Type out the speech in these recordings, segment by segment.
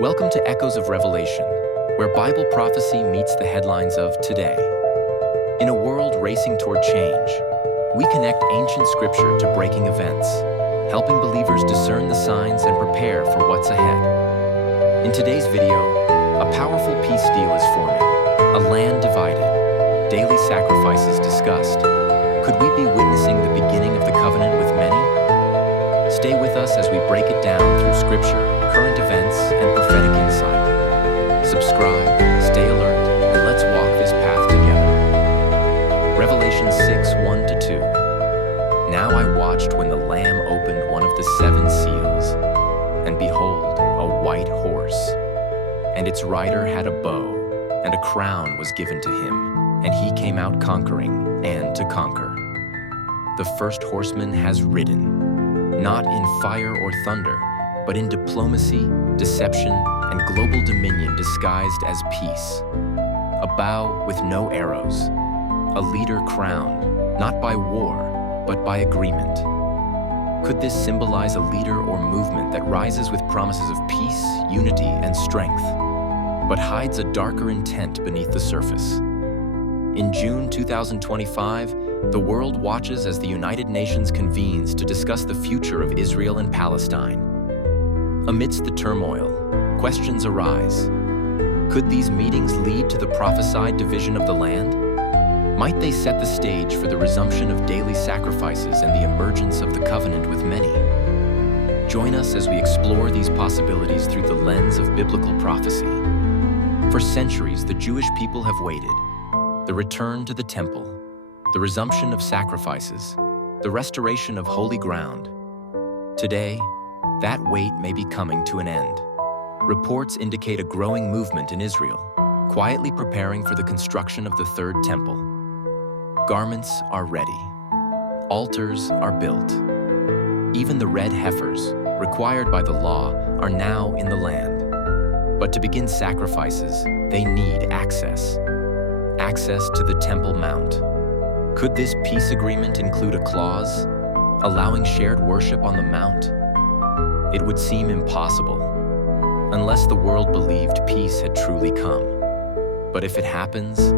Welcome to Echoes of Revelation, where Bible prophecy meets the headlines of today. In a world racing toward change, we connect ancient scripture to breaking events, helping believers discern the signs and prepare for what's ahead. In today's video, a powerful peace deal is forming, a land divided, daily sacrifices discussed. Could we be witnessing the beginning of the covenant with many? Stay with us as we break it down through scripture, current events, and prophetic insight. Subscribe, stay alert, and let's walk this path together. Revelation 6, 1-2. Now I watched when the Lamb opened one of the 7 seals, and behold, a white horse. And its rider had a bow, and a crown was given to him, and he came out conquering and to conquer. The First Horseman has ridden, not in fire or thunder, but in diplomacy, deception, and global dominion disguised as peace. A bow with no arrows, a leader crowned, not by war, but by agreement. Could this symbolize a leader or movement that rises with promises of peace, unity, and strength, but hides a darker intent beneath the surface? In June 2025, the world watches as the United Nations convenes to discuss the future of Israel and Palestine. Amidst the turmoil, questions arise. Could these meetings lead to the prophesied division of the land? Might they set the stage for the resumption of daily sacrifices and the emergence of the covenant with many? Join us as we explore these possibilities through the lens of biblical prophecy. For centuries, the Jewish people have waited. The return to the temple, the resumption of sacrifices, the restoration of holy ground. Today, that wait may be coming to an end. Reports indicate a growing movement in Israel, quietly preparing for the construction of the third temple. Garments are ready. Altars are built. Even the red heifers, required by the law, are now in the land. But to begin sacrifices, they need access. Access to the Temple Mount. Could this peace agreement include a clause allowing shared worship on the Mount? It would seem impossible, unless the world believed peace had truly come. But if it happens,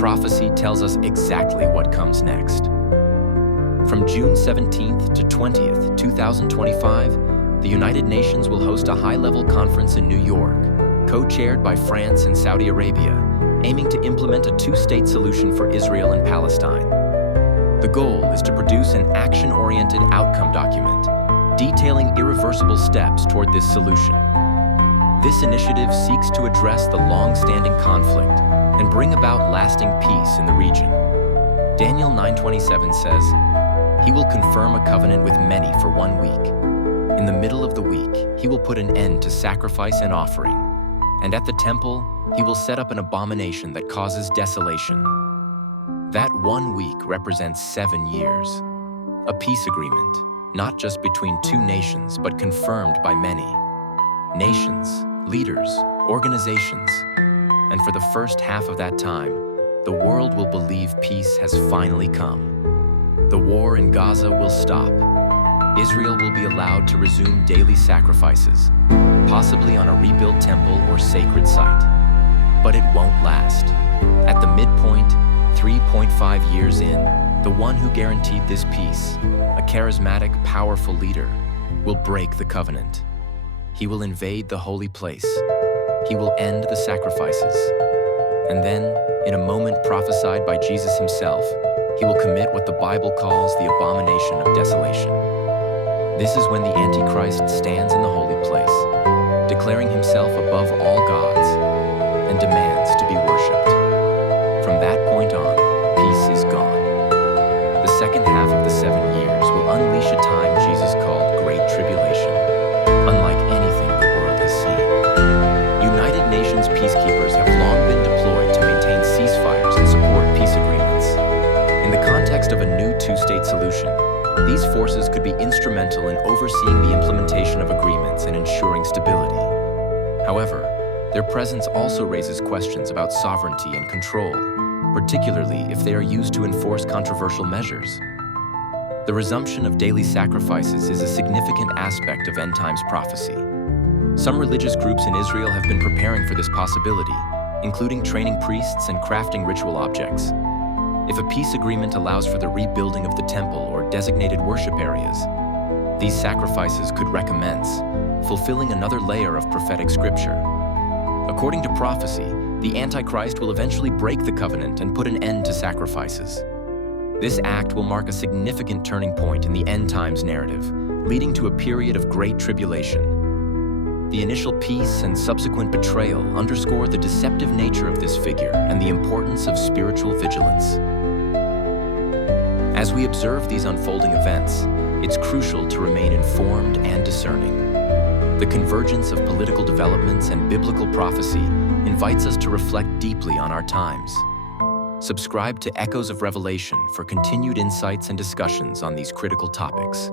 prophecy tells us exactly what comes next. From June 17th to 20th, 2025, the United Nations will host a high-level conference in New York, co-chaired by France and Saudi Arabia, aiming to implement a 2-state solution for Israel and Palestine. The goal is to produce an action-oriented outcome document, detailing irreversible steps toward this solution. This initiative seeks to address the long-standing conflict and bring about lasting peace in the region. Daniel 9:27 says, "He will confirm a covenant with many for 1 week. In the middle of the week, he will put an end to sacrifice and offering. And at the temple, he will set up an abomination that causes desolation." That 1 week represents 7 years. A peace agreement, not just between 2 nations, but confirmed by many. Nations, leaders, organizations. And for the first half of that time, the world will believe peace has finally come. The war in Gaza will stop. Israel will be allowed to resume daily sacrifices, possibly on a rebuilt temple or sacred site. But it won't last. At the midpoint, 3.5 years in, the one who guaranteed this peace, a charismatic, powerful leader, will break the covenant. He will invade the holy place. He will end the sacrifices. And then, in a moment prophesied by Jesus himself, he will commit what the Bible calls the abomination of desolation. This is when the Antichrist stands in the holy place, declaring himself above all gods, and demands to be worshipped. From that point on, peace is gone. The second half of the 7 years will unleash a time Jesus called Great Tribulation, unlike anything the world has seen. United Nations peacekeepers have long been deployed to maintain ceasefires and support peace agreements. In the context of a new 2-state solution, these forces could be instrumental in overseeing the implementation of agreements and ensuring stability. However, their presence also raises questions about sovereignty and control, particularly if they are used to enforce controversial measures. The resumption of daily sacrifices is a significant aspect of end times prophecy. Some religious groups in Israel have been preparing for this possibility, including training priests and crafting ritual objects. If a peace agreement allows for the rebuilding of the temple or designated worship areas, these sacrifices could recommence, fulfilling another layer of prophetic scripture. According to prophecy, the Antichrist will eventually break the covenant and put an end to sacrifices. This act will mark a significant turning point in the end times narrative, leading to a period of great tribulation. The initial peace and subsequent betrayal underscore the deceptive nature of this figure and the importance of spiritual vigilance. As we observe these unfolding events, it's crucial to remain informed and discerning. The convergence of political developments and biblical prophecy invites us to reflect deeply on our times. Subscribe to Echoes of Revelation for continued insights and discussions on these critical topics.